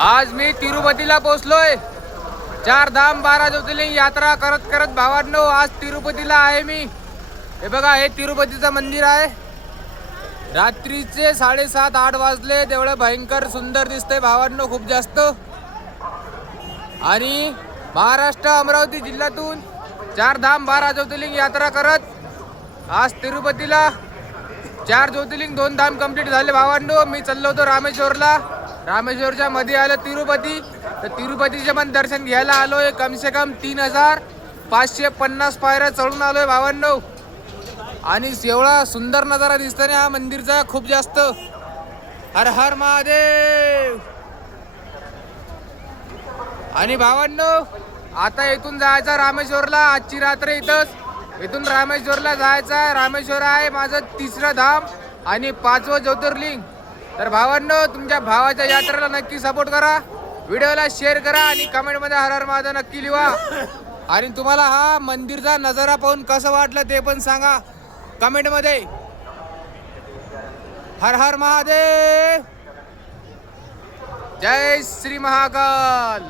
आज मी तिरुपतीला पोहोचलोय। 4 धाम 12 ज्योतिर्लिंग यात्रा करत करत भावांनो आज तिरुपतीला आहे मी। हे बघा, हे तिरुपतीचं मंदिर आहे। रात्रीचे 7:30-8 वाजले, तेवढं भयंकर सुंदर दिसतंय भावांनो, खूप जास्त। आणि महाराष्ट्र अमरावती जिल्ह्यातून 4 धाम 12 ज्योतिर्लिंग यात्रा करत आज तिरुपतीला 4 ज्योतिर्लिंग 2 धाम कंप्लीट झाले भावांनो। मी चाललो होतो रामेश्वरला, रामेश्वरच्या मध्ये आलं तिरुपती, तर तिरुपतीचे पण दर्शन घ्यायला आलोय। कमसे कम 3550 पायऱ्या चढून आलोय भावांनो। आणि एवढा सुंदर नजारा दिसतोय ना हा मंदिरचा, खूप जास्त। हर हर महादेव। आणि भावांनो आता इथून जायचं रामेश्वरला, आजची रात्र इथंच। इथून रामेश्वरला जायचं। रामेश्वर आहे माझं 3रं धाम आणि 5वं ज्योतिर्लिंग। तर भावांनो तुमच्या भावाच्या यात्रेला नक्की सपोर्ट करा, व्हिडिओला शेअर करा आणि कमेंटमध्ये हर हर महादेव नक्की लिहा। आणि तुम्हाला हा मंदिरचा नजारा पाहून कसं वाटलं ते पण सांगा कमेंटमध्ये। हर हर महादेव, जय श्री महाकाल।